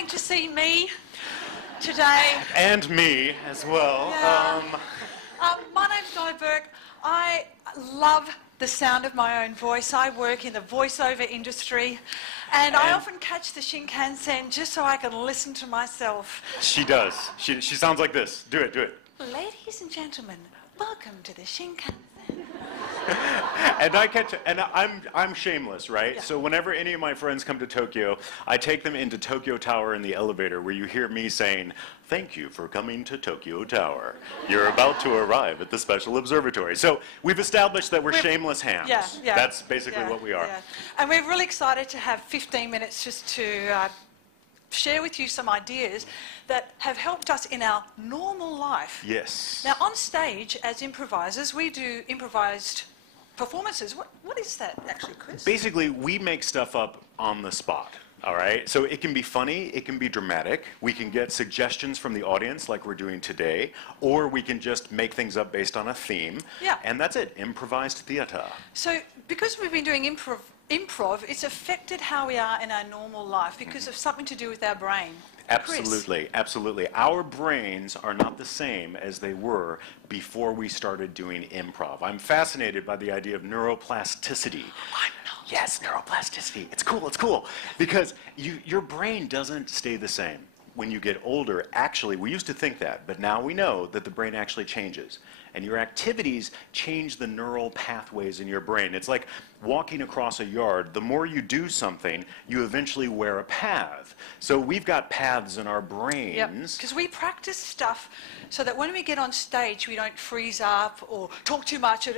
coming to see me today. And me as well. Yeah. My name's Donna Burke. I love the sound of my own voice. I work in the voiceover industry, and I often catch the Shinkansen just so I can listen to myself. She does. She sounds like this. Do it, do it. Ladies and gentlemen, welcome to the Shinkansen. And I'm shameless, right? Yeah. So whenever any of my friends come to Tokyo, I take them into Tokyo Tower in the elevator, where you hear me saying, "Thank you for coming to Tokyo Tower. You're about to arrive at the special observatory." So we've established that we're shameless hams. Yeah, yeah. That's basically what we are. Yeah. And we're really excited to have 15 minutes just to share with you some ideas that have helped us in our normal life. Yes. Now, on stage, as improvisers, we do improvised performances. What is that actually, Chris? Basically, we make stuff up on the spot. All right, so it can be funny, it can be dramatic, we can get suggestions from the audience like we're doing today, or we can just make things up based on a theme. Yeah. And that's it, improvised theatre. So, because we've been doing improv, it's affected how we are in our normal life because of something to do with our brain. Absolutely, absolutely. Our brains are not the same as they were before we started doing improv. I'm fascinated by the idea of neuroplasticity. Yes, neuroplasticity. It's cool, it's cool. Because your brain doesn't stay the same. When you get older, actually, we used to think that, but now we know that the brain actually changes. And your activities change the neural pathways in your brain. It's like walking across a yard. The more you do something, you eventually wear a path. So we've got paths in our brains. Because we practice stuff so that when we get on stage, we don't freeze up or talk too much.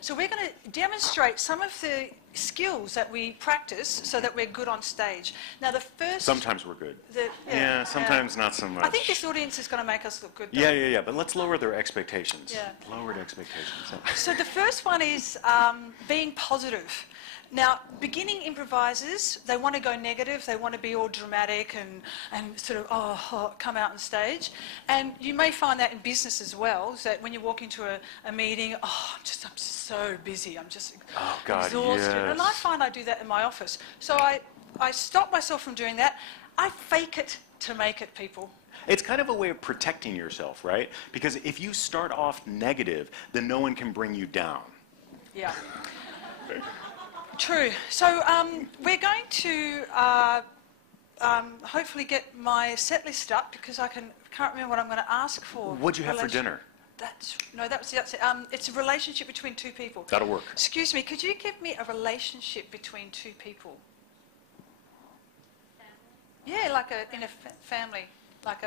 So we're going to demonstrate some of the skills that we practice so that we're good on stage. Now, the first... Sometimes we're good. Sometimes not so much. I think this audience is going to make us look good, though. Yeah, but let's lower their expectations. Yeah. Lowered expectations. So the first one is being positive. Now, beginning improvisers, they want to go negative, they want to be all dramatic and sort of, come out on stage. And you may find that in business as well, so that when you walk into a meeting, I'm just so busy, I'm just exhausted. Yes. And I find I do that in my office. So I stop myself from doing that. I fake it to make it, people. It's kind of a way of protecting yourself, right? Because if you start off negative, then no one can bring you down. Yeah. True. So we're going to hopefully get my set list up because I can't remember what I'm going to ask for. What'd you have for dinner? That's it. It's a relationship between two people. That'll work. Excuse me, could you give me a relationship between two people? Family? Yeah, like in a family, like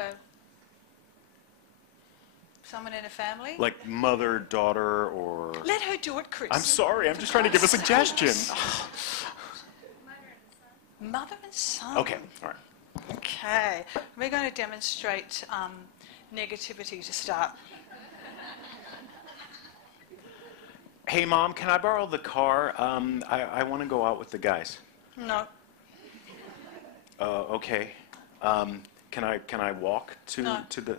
someone in a family. Like mother, daughter, or... Let her do it, Chris. I'm sorry, I'm just trying to give a suggestion. Mother and son. Okay, all right. Okay, we're going to demonstrate negativity to start. Hey, Mom, can I borrow the car? I want to go out with the guys. No. Okay. Can I walk to the...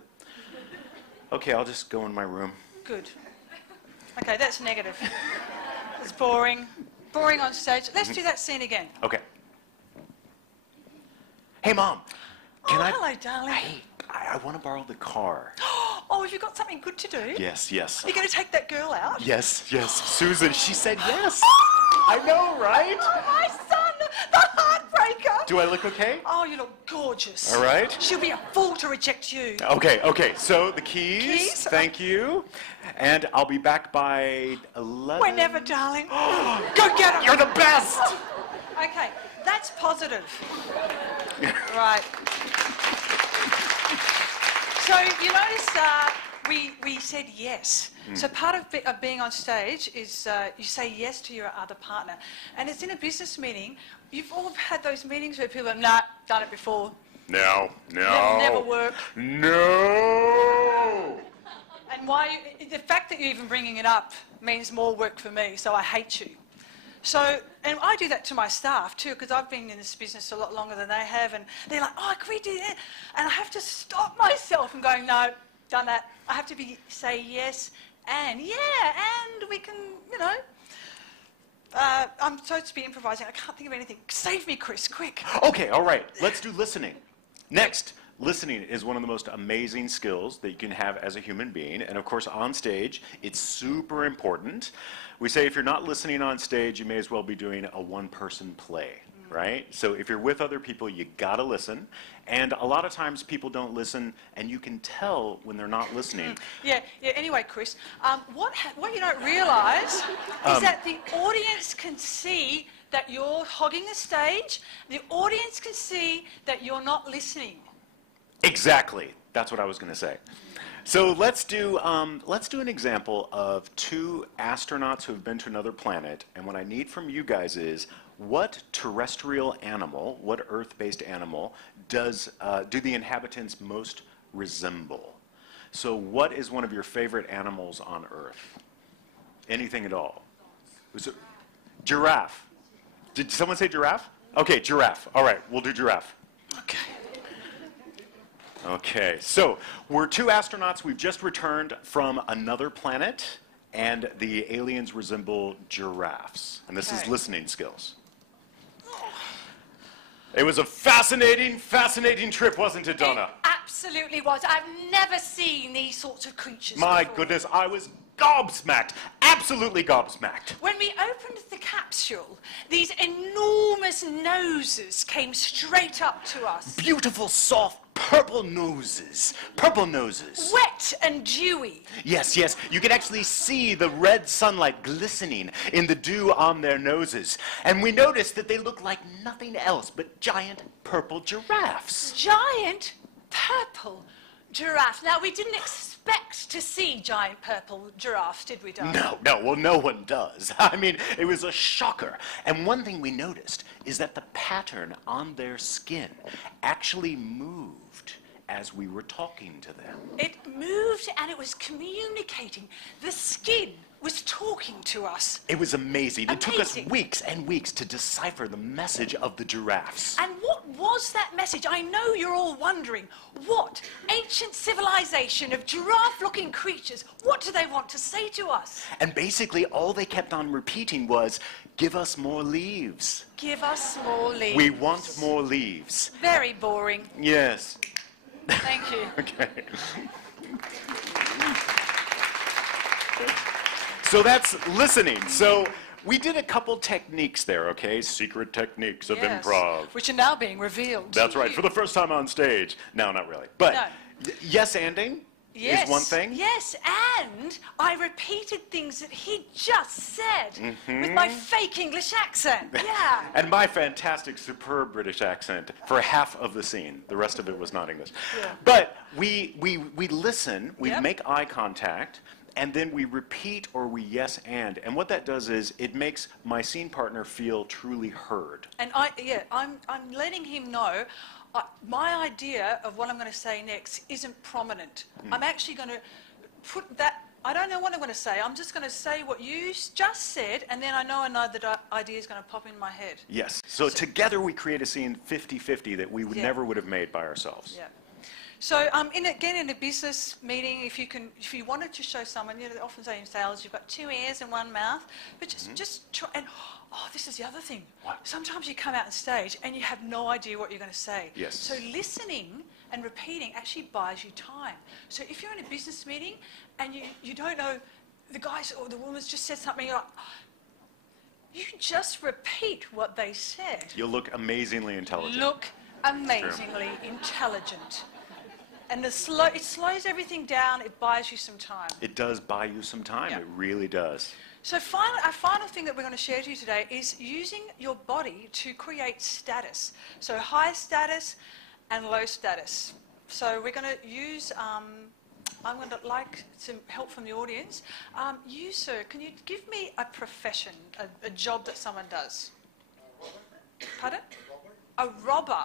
Okay, I'll just go in my room. Good. Okay, that's negative. It's boring. Boring on stage. Let's do that scene again. Okay. Hey, Mom. Hello, darling. Hey, I want to borrow the car. Oh, have you got something good to do? Yes. Are you going to take that girl out? Yes. Susan, she said yes. I know, right? Oh, my son, the heartbreaker. Do I look okay? Oh, you look gorgeous. All right. She'll be a fool to reject you. Okay. So the keys. Keys? Thank you. And I'll be back by 11. Whenever, darling. Go get her. You're the best. Okay, that's positive. Right. So you notice we said yes. So part of being on stage is you say yes to your other partner. And it's in a business meeting. You've all had those meetings where people are, nah, done it before. No. Never work. No. And the fact that you're even bringing it up means more work for me, so I hate you. So, and I do that to my staff too, because I've been in this business a lot longer than they have, and they're like, oh, can we do that? And I have to stop myself from going, no, done that. I have to say yes, and we can, I'm supposed to be improvising. I can't think of anything. Save me, Chris, quick. Okay, all right. Let's do listening. Next, listening is one of the most amazing skills that you can have as a human being. And of course, on stage, it's super important. We say if you're not listening on stage, you may as well be doing a one-person play, right? So if you're with other people, you gotta listen. And a lot of times people don't listen, and you can tell when they're not listening. Yeah. Anyway, Chris, what you don't realise is that the audience can see that you're hogging the stage. The audience can see that you're not listening. Exactly. That's what I was going to say. So let's do an example of two astronauts who have been to another planet. And what I need from you guys is, what terrestrial animal, what Earth-based animal, do the inhabitants most resemble? So what is one of your favorite animals on Earth? Anything at all? Was it giraffe? Did someone say giraffe? Okay, giraffe. All right, we'll do giraffe. Okay. Okay, so we're two astronauts. We've just returned from another planet, and the aliens resemble giraffes. And this is listening skills. It was a fascinating, fascinating trip, wasn't it, Donna? It absolutely was. I've never seen these sorts of creatures My before. goodness, I was gobsmacked, absolutely gobsmacked. When we opened the capsule, these enormous noses came straight up to us. Beautiful, soft, purple noses. Purple noses. Wet and dewy. Yes, yes. You can actually see the red sunlight glistening in the dew on their noses. And we noticed that they look like nothing else but giant purple giraffes. Giant purple giraffe. Now, we didn't expect to see giant purple giraffes, did we, Donna? No, well, no one does. I mean, it was a shocker. And one thing we noticed is that the pattern on their skin actually moved as we were talking to them. It moved and it was communicating. The skin was talking to us. It was amazing. It took us weeks and weeks to decipher the message of the giraffes. And what was that message? I know you're all wondering, what ancient civilization of giraffe-looking creatures, what do they want to say to us? And basically all they kept on repeating was, give us more leaves. Give us more leaves. We want more leaves. Very boring. Yes. Thank you. Okay. So that's listening. So we did a couple techniques there, okay? Secret techniques of improv. Which are now being revealed. That's right, for the first time on stage. No, not really. But yes-anding is one thing. Yes, and I repeated things that he just said with my fake English accent. Yeah. And my fantastic, superb British accent for half of the scene. The rest of it was not English. Yeah. But we listen, we Yep. make eye contact, and then we repeat or we yes and. And what that does is it makes my scene partner feel truly heard. And I'm letting him know my idea of what I'm going to say next isn't prominent. I'm actually going to put that, I don't know what I'm going to say. I'm just going to say what you just said, and then I know that idea is going to pop in my head. Yes. So together we create a scene 50-50 that we never would have made by ourselves. Yeah. So in a business meeting, if you wanted to show someone, they often say in sales, you've got two ears and one mouth, but just try, and this is the other thing. What? Sometimes you come out on stage and you have no idea what you're going to say. Yes. So listening and repeating actually buys you time. So if you're in a business meeting and you don't know, the guys or the woman's just said something, you're like, you just repeat what they said. You'll look amazingly intelligent. Look amazingly intelligent. And it slows everything down, it buys you some time. It does buy you some time, Yeah. it really does. So our final thing that we're going to share to you today is using your body to create status. So high status and low status. So we're going to use, I'm going to like some help from the audience. You, sir, can you give me a profession, a job that someone does? Pardon? A robber.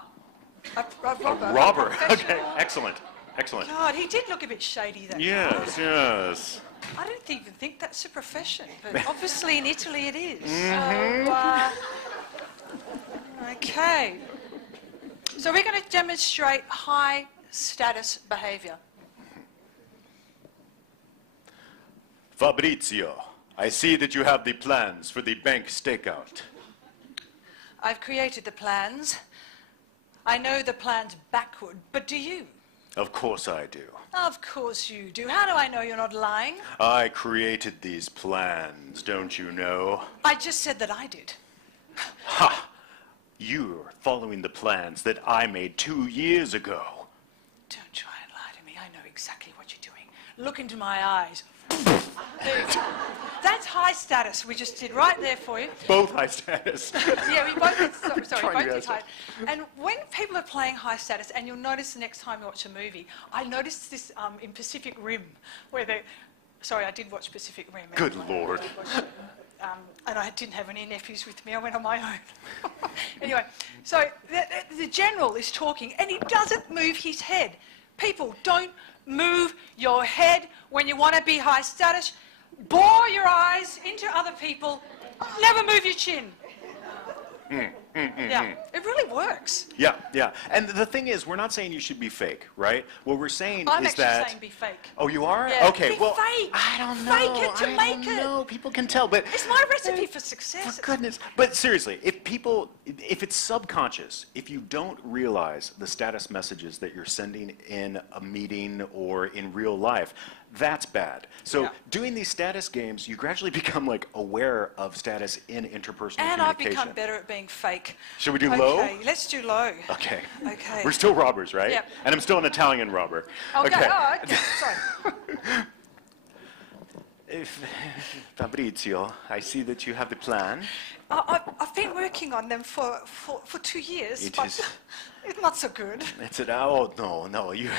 A robber. A robber. Okay, excellent. Excellent. God, he did look a bit shady, that guy. Yes, yes. I don't even think that's a profession, but obviously in Italy it is. Okay. So we're going to demonstrate high status behaviour. Fabrizio, I see that you have the plans for the bank stakeout. I've created the plans. I know the plan's backward, but do you? Of course I do. Of course you do. How do I know you're not lying? I created these plans, don't you know? I just said that I did. Ha! You're following the plans that I made 2 years ago. Don't try and lie to me. I know exactly what you're doing. Look into my eyes. There you go. That's high status we just did right there for you. Both high status. Yeah, we both did, sorry, Trying to both did guess high. And when people are playing high status, and you'll notice the next time you watch a movie, I noticed this in Pacific Rim, where they, sorry, I did watch Pacific Rim. Good anyway. Lord. And I didn't have any nephews with me, I went on my own. Anyway, so the general is talking, and he doesn't move his head. People, don't move your head when you want to be high status. Bore your eyes into other people. Never move your chin. Yeah, it really works. Yeah, yeah. And the thing is, we're not saying you should be fake, right? What we're saying I'm is actually that... saying be fake. Oh, you are? Yeah. Okay, Be well... fake. I don't know. Fake it to make it. I don't know. People can tell, but... It's my recipe for success. For goodness. But seriously, if it's subconscious, if you don't realize the status messages that you're sending in a meeting or in real life, that's bad. So Yeah. doing these status games, you gradually become like aware of status in interpersonal And I've communication. become better at being fake. Should we do low? Okay, let's do low. Okay. Okay. We're still robbers, right? Yep. And I'm still an Italian robber. Okay. Oh, okay. Sorry. Fabrizio, I see that you have the plan. I've been working on them for 2 years, It but is- it's not so good. It's an, oh no, you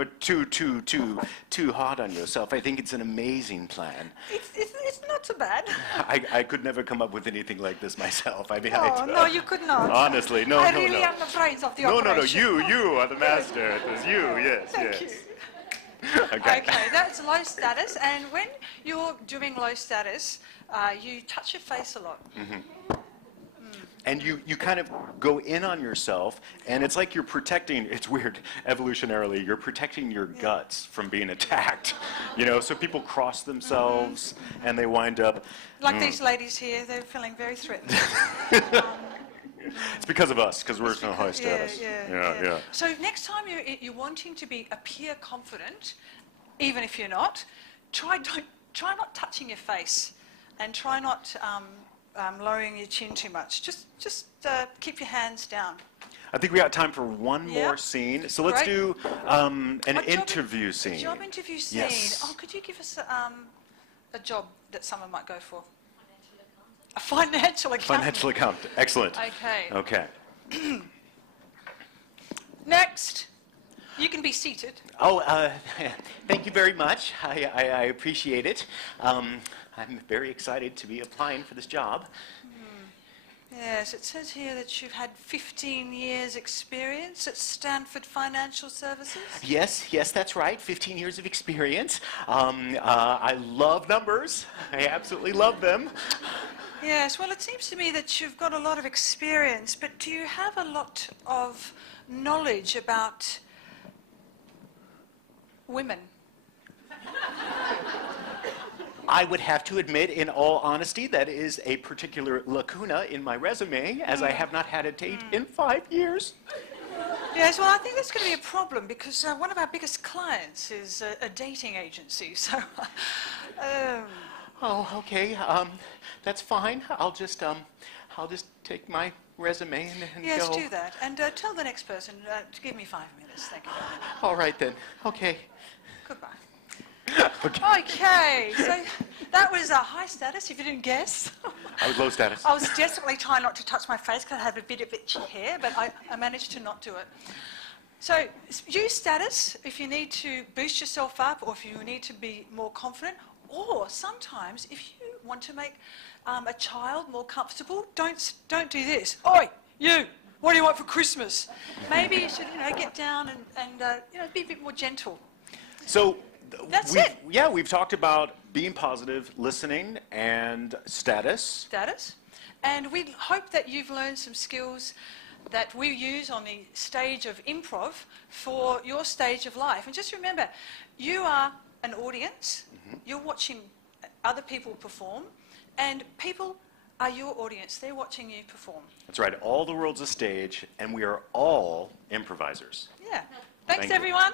are too hard on yourself. I think it's an amazing plan. It's not so bad. I could never come up with anything like this myself. I mean, Oh, no, you could not. Honestly, no. I really am the brains of the operation. You are the master. It was you, yes, Thank yes. you. Okay. Okay, that's low status, and when you're doing low status, you touch your face a lot. And you kind of go in on yourself, and it's like you're protecting, it's weird, evolutionarily, you're protecting your guts from being attacked. You know, so people cross themselves, and they wind up... Like these ladies here, they're feeling very threatened. It's because of us, because we're so high status. Yeah. So next time you're wanting to appear confident, even if you're not, try not touching your face, and try not lowering your chin too much. Just keep your hands down. I think we got time for one more scene. So let's Great. do an interview scene. A job interview scene. Yes. Oh, could you give us a job that someone might go for? A financial accountant. Financial accountant. Excellent. Okay. Okay. Next. You can be seated. Oh, thank you very much. I appreciate it. I'm very excited to be applying for this job. Yes, it says here that you've had 15 years experience at Stanford Financial Services. Yes, that's right. 15 years of experience. I love numbers. I absolutely love them. Yes, well, it seems to me that you've got a lot of experience, but do you have a lot of knowledge about women? I would have to admit, in all honesty, that is a particular lacuna in my resume, as I have not had a date in 5 years. Yes, well, I think that's going to be a problem because one of our biggest clients is a dating agency, so... Oh, okay. That's fine. I'll just take my resume and Yes, go. do that. And tell the next person to give me 5 minutes. Thank you. All right, then. Okay. Goodbye. Okay. Okay, so that was a high status, if you didn't guess. I was low status. I was desperately trying not to touch my face because I have a bit of itchy hair, but I managed to not do it. So use status if you need to boost yourself up or if you need to be more confident, or sometimes if you want to make a child more comfortable, don't do this. Oi, you! What do you want for Christmas? Maybe you should, get down and be a bit more gentle. So That's it. Yeah, we've talked about being positive, listening, and status. Status. And we hope that you've learned some skills that we use on the stage of improv for your stage of life. And just remember, you are an audience. You're watching other people perform, and people are your audience. They're watching you perform. That's right. All the world's a stage, and we are all improvisers. Yeah. Thanks, Thank you. everyone.